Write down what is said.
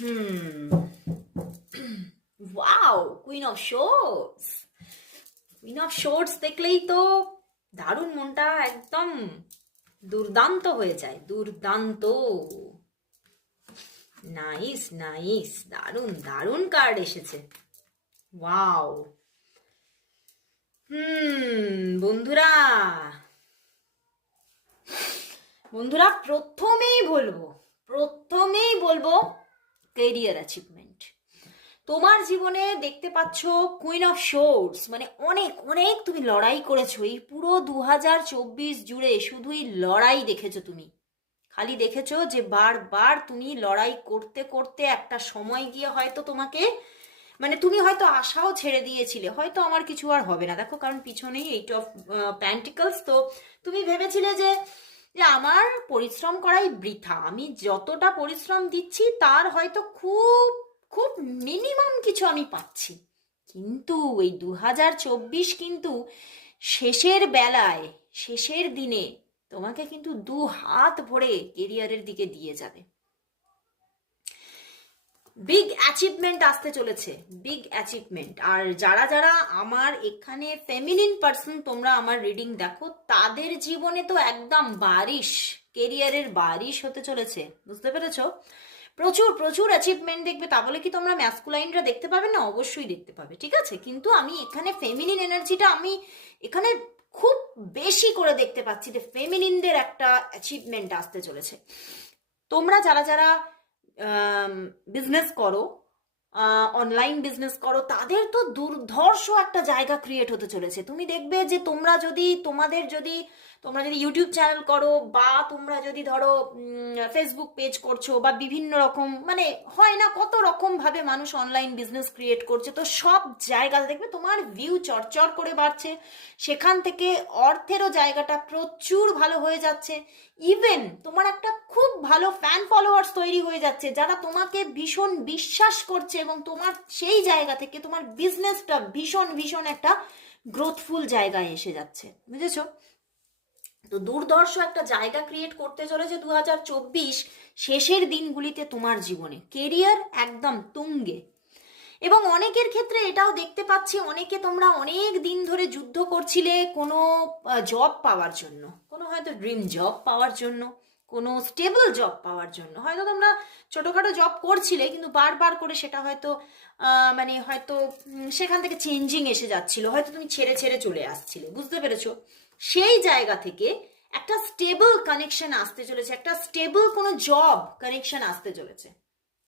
Hmm, wow, queen of shorts. Queen of shorts দেখলেই তো দারুণ, মনটা একদম দুর্দান্ত হয়ে যায়, দুর্দান্ত। নাইস নাইস, দারুণ দারুণ কার্ড এসেছে। ওয়াও। বন্ধুরা, বন্ধুরা প্রথমেই বলবো কেরিয়ার অ্যাচিভমেন্ট। তোমার জীবনে দেখতে পাচ্ছ কুইন অফ শোর্টস, মানে অনেক অনেক তুমি লড়াই করেছো এই পুরো 2024 জুড়ে, শুধুই লড়াই দেখেছো তুমি। খালি দেখেছো যে বারবার তুমি লড়াই করতে করতে একটা সময় গিয়ে হয়তো তোমাকে, মানে তুমি হয়তো আশাও ছেড়ে দিয়েছিলে, হয়তো আমার কিছু আর হবে না, দেখো কারণ পিছনেই এইট অফ প্যান্টিকলস। তো তুমি ভেবেছিলে যে যে আমার পরিশ্রম করাই বৃথা, আমি যতটা পরিশ্রম দিচ্ছি তার হয়তো খুব খুব মিনিমাম কিছু আমি পাচ্ছি। কিন্তু এই 2024 কিন্তু শেষের বেলায়, শেষের দিনে তোমাকে কিন্তু দু হাত ভরে কেরিয়ারের দিকে দিয়ে যাবে। বিগ অ্যাচিভমেন্ট আসতে চলেছে, বিগ অ্যাচিভমেন্ট। আর যারা যারা আমার এখানে ফেমিনিন পার্সন তোমরা আমার রিডিং দেখো, তাদের জীবনে তো একদম বারিশ, কেরিয়ারের বারিশ হতে চলেছে, বুঝতে পেরেছো? প্রচুর প্রচুর অ্যাচিভমেন্ট দেখবে। তা বলে কি তোমরা ম্যাসকুলাইনরা দেখতে পাবে না? অবশ্যই দেখতে পাবে, ঠিক আছে, কিন্তু আমি এখানে ফেমিনিন এনার্জিটা আমি এখানে খুব বেশি করে দেখতে পাচ্ছি, যে ফেমিনিনদের একটা অ্যাচিভমেন্ট আসতে চলেছে। তোমরা যারা যারা বিজনেস করো, অনলাইন বিজনেস করো, তাদের তো দুর্ধর্ষ একটা জায়গা ক্রিয়েট হতে চলেছে। তুমি দেখবে যে তোমরা যদি তোমরা যদি ইউটিউব চ্যানেল করো, বা তোমরা যদি ধরো ফেসবুক পেজ করছো, বা বিভিন্ন রকম, মানে হয় না কত রকম ভাবে মানুষ অনলাইন বিজনেস ক্রিয়েট করছে, তো সব জায়গাতে দেখবে তোমার ভিউ চরচর করে বাড়ছে, সেখান থেকে অর্থেরও জায়গাটা প্রচুর ভালো হয়ে যাচ্ছে। ইভেন তোমার একটা খুব ভালো ফ্যান ফলোয়ার্স তৈরি হয়ে যাচ্ছে, যারা তোমাকে ভীষণ বিশ্বাস করছে, এবং তোমার সেই জায়গা থেকে তোমার বিজনেসটা ভীষণ ভীষণ একটা গ্রোথফুল জায়গায় এসে যাচ্ছে, বুঝেছো? তো দুর্ধর্ষ একটা জায়গা ক্রিয়েট করতে চলেছে 2024 শেষের দিনগুলিতে তোমার জীবনে, কেরিয়ার একদম তুঙ্গে। এবং অনেকের ক্ষেত্রে এটাও দেখতে পাচ্ছি, অনেকে তোমরা অনেক দিন ধরে যুদ্ধ করছিলে কোনো জব পাওয়ার জন্য, কোনো হয়তো ড্রিম জব পাওয়ার জন্য, কোনো স্টেবল জব পাওয়ার জন্য। হয়তো তোমরা ছোটোখাটো জব করছিলে, কিন্তু বারবার করে সেটা হয়তো মানে হয়তো সেখান থেকে চেঞ্জিং এসে যাচ্ছিল, হয়তো তুমি ছেড়ে ছেড়ে চলে আসছিলে, বুঝতে পেরেছো? সেই জায়গা থেকে একটা স্টেবল কানেকশন আসতে চলেছে, একটা স্টেবল কোনো জব কানেকশন আসতে চলেছে,